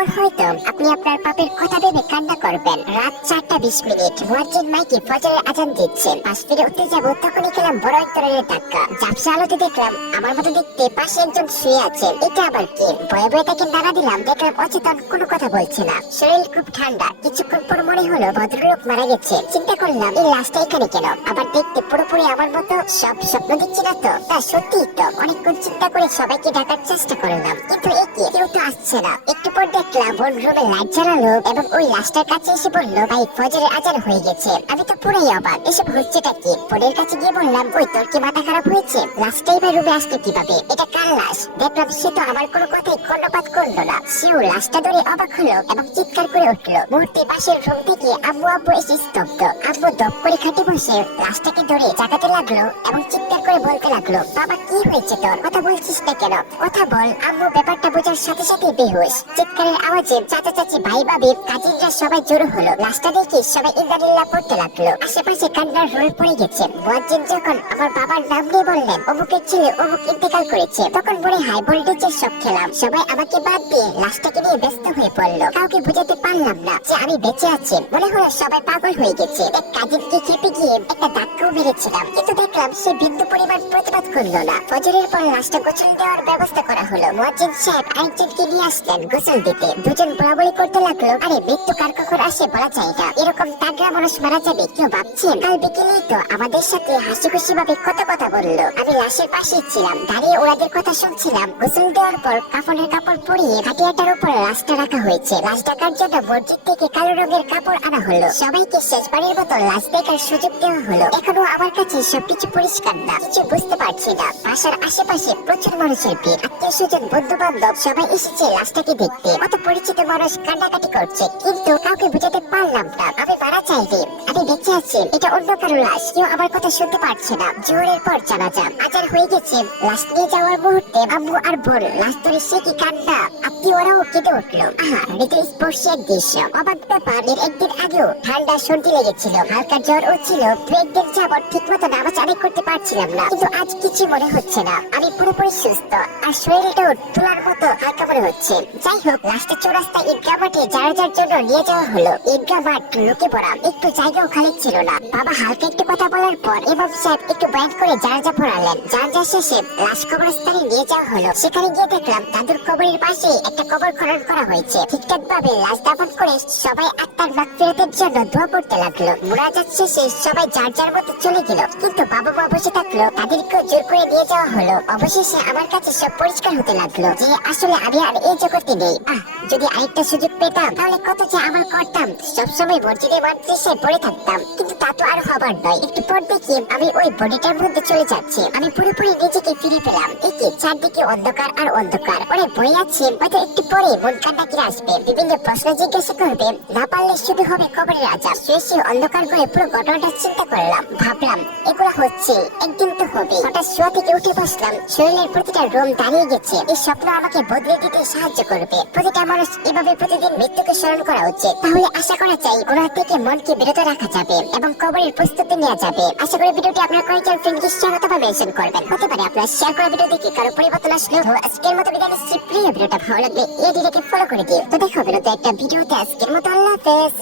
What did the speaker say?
পর হয়তো আপনি আপনার পাপের কথা ভেবে কান্না করবেন। রাত 4:20 মুয়াজ্জিন মাইকে ফজরের আজান দিচ্ছে। পাশ ফিরে উঠতে যাব, তখনই খেলাম বড় এক ধরনের ধাক্কা। ঝাপসা আলোতে দেখলাম আমার মতো দেখতে পাশে একজন শুয়ে আছেন। এটা আবার কি? ভয়ে ভয়ে তাকে নাড়া দিলাম, দেখলাম অচেতন, কোনো কথা বলছে না। শরীর খুব ঠান্ডা। কিছুক্ষণ পর মনে হলো ভদ্রলোক মারা গেছে। চিন্তা করলাম এই লাশটা এখানে কেন? আবার দেখতে পুরোপুরি আমার মতো। সব স্বপ্ন দেখছি না তো? তা সত্যিই তো। অনেকক্ষণ চিন্তা করে সবাইকে ডাকার চেষ্টা করলাম, কিন্তু কেউ তো আসছে না। একটু পর দেখলাম বোন রুমে লাইট জ্বালালো এবং ওই লাশটার কাছে এসে বললো, ভাই ফজরের আজান হয়ে গেছে। আমি তো পুরাই অবাক, এসব হচ্ছেটা কি? বোনের কাছে গিয়ে বললাম, ওই তোর কি মাথা খারাপ হয়েছে? লাশটাই বা রুমে আসলো কিভাবে? এটা কার লাশ? দেখলাম সে তো আমার কোনো কথাই কর্ণপাত করলো না। সেও লাশটা ধরে অবাক হলো এবং চিৎকার করে উঠলো। মুহূর্তে পাশের রুম থেকে আব্বু আব্বু এসে স্তব্ধ। আব্বু দপ করে খাটে বসে লাশটাকে ধরে জাগাতে লাগলো এবং চিৎকার করে বলতে লাগলো, বাবা কি হয়েছে তোর? কথা বলছিস না কেন? কথা বল। আম্মু ব্যাপারটা বোঝার সাথে সাথে বেহুশ। চিৎকারের আওয়াজে চাচা চাচি ভাই ভাবি কাজিনরা সবাই জড়ো হলো। লাশটা দেখে সবাই ইন্দালিল্লাহ পড়তে লাগলো। আশেপাশে কান্নার রোল পড়ে গেছে। মুয়াজ্জিন যখন আমার বাবার নাম নিয়ে বললেন, অমুকের ছেলে অমুক ইন্তেকাল করেছে, তখন মনে হাই ভোল্টেজের শক খেলাম। সবাই আমাকে বাদ দিয়ে লাশটাকে নিয়ে ব্যস্ত হয়ে পড়লো। কাউকে বুঝাতে পারলাম না যে আমি বেঁচে আছি। মনে হলো সবাই পাগল হয়ে গেছে। এক কাজিনকে খেপে গিয়ে একটা ধাক্কাও মেরেছিলাম, কিন্তু দেখলাম সে বিন্দু পরিমাণ প্রতিবাদ করলো না। ফজরের পর লাশটা গোসল দেওয়ার ব্যবস্থা করা হলো। মুয়াজ্জিন সাহেব আরেকজনকে নিয়ে আসলেন গোসল দিতে। দুজন বলাবলি করতে লাগলো, আরে মৃত্যু কার কখন আসে বলা যায় না। এরকম তাগড়া মানুষ মারা যাবে কেউ ভাবছেন? কাল বিকেলেই তো আমাদের সাথে হাসি খুশি ভাবে কত কথা বললো। আমি লাশের পাশে ছিলাম, দাঁড়িয়ে ওনাদের কথা শুনছিলাম। গোসল দেওয়ার পর কাফনের কাপড় পরিয়ে খাটিয়াটার উপর লাশটা রাখা হয়েছে। লাশ ঢাকার জন্য মসজিদ থেকে কালো রঙের কাপড় আনা হলো। সবাইকে শেষবারের মতো লাশ দেখার সুযোগ দেওয়া হলো। এখনো আমার কাছে সবকিছু পরিষ্কার না, কিছু বুঝতে পারছি না। বাসার আশেপাশে প্রচুর মানুষের ভিড়। আত্মীয় স্বজন বন্ধু বান্ধব সবাই এসেছে লাশটাকে দেখতে। কত পরিচিত মানুষ কান্নাকাটি করছে, কিন্তু কাউকে বুঝাতে পারলাম না আমি মারা চাইনি, আমি বেঁচে আছি। এটা অন্য কারো লাশ, কেউ আমার কথা শুনতে পারছে না। জোরের পর জানাজা আজান হয়ে গেছে। লাশ নিয়ে যাওয়ার মুহূর্তে আম্মু আর বোন লাশ ধরে সে কি কান্না! আত্মীয়রাও কেঁদে উঠলো। আহা, হৃদয় স্পর্শী এক দৃশ্য। অবাক ব্যাপার, এর একদিন আগেও ঠান্ডা সর্দি লেগেছিল, হালকা জ্বর ও ছিল। দু একদিন যাবত ঠিক মতো নামাজ আদায় করতে পারছিলাম না, কিন্তু আজ কিছু মনে হচ্ছে না। আমি পুরোপুরি সুস্থ, আর শরীরটাও তোলার মতো হালকা মনে হচ্ছে। যাই হোক, লাশটা চৌরাস্তা ঈদগাহ মাঠে জানাজার জন্য নিয়ে যাওয়া হলো। ঈদগাহ মাঠ লোকে ভরা, একটু জায়গাও খালি ছিল না। বাবা হালকা একটু কথা বলার পর ইমাম সাহেব একটু বয়ান করে জানাজা পড়ালেন। জানাজা শেষে লাশ কবরস্থানে নিয়ে যাওয়া হলো। সেখানে গিয়ে দেখলাম দাদুর কবরের পাশে একটা কবর খনন করা হয়েছে। ঠিকঠাক ভাবে লাশ দাফন করে সবাই আত্মার মাগফিরাতের জন্য দোয়া করতে লাগলো। মুনাজাত শেষে সবাই যার যার মতো চলে গেল, কিন্তু বাবা মা বসে থাকলো। তাদেরকেও জোর করে নিয়ে যাওয়া হলো। অবশেষে আমার কাছে সব পরিষ্কার হতে লাগলো যে আসলে আমি আর এই জগতে নেই। যদি আরেকটা সুযোগ পেতাম তাহলে কত যে আমার করতাম। সবসময় মসজিদে মাদ্রাসায় পড়ে থাকতাম, কিন্তু তা তো আর হবার নয়। একটু পর দেখি আমি ওই বডিটার মধ্যে চলে যাচ্ছি। আমি পুরোপুরি নিজেকে ফিরে পেলাম। একে চারদিকে অন্ধকার আর অন্ধকার। অনেক বই আছে, হয়তো একটু পরে মন কান্না কিনে আসবে, বিভিন্ন প্রশ্ন জিজ্ঞাসা করবে। না পারলে শুধু হবে কবরের আজাব। শুয়ে অন্ধকার করে পুরো ঘটনাটা চিন্তা করলাম, ভাবলাম এগুলা হচ্ছে, একদিন তো হবে। হঠাৎ শোয়া থেকে উঠে বসলাম। শরীরের প্রতিটা রোম দাঁড়িয়ে গেছে। এই স্বপ্ন আমাকে বদলে দিতে সাহায্য করবে। প্রতিটা মানুষ এভাবে প্রতিদিন মৃত্যুকে স্মরণ করা উচিত। তাহলে আশা করা যায় গুনাহ থেকে মনকে বিরত রাখা যাবে এবং কবরের প্রস্তুতি নেওয়া যাবে। আশা করি ভিডিওটি আপনার কয়েকজন ফ্রেন্ডকে শেয়ার অথবা মেনশন করবেন। হতে পারে আপনার শেয়ার করা ভিডিও দেখে কারো পরিবর্তন আসলো। আজকের মতো বিদায় নিচ্ছি। প্রিয় ভিডিওটা ভালো লাগলে এই ভিডিওকে ফলো করে দিও। তো দেখা হবে নতুন একটা ভিডিওতে। আজকের মতো আল্লাহ হাফেজ।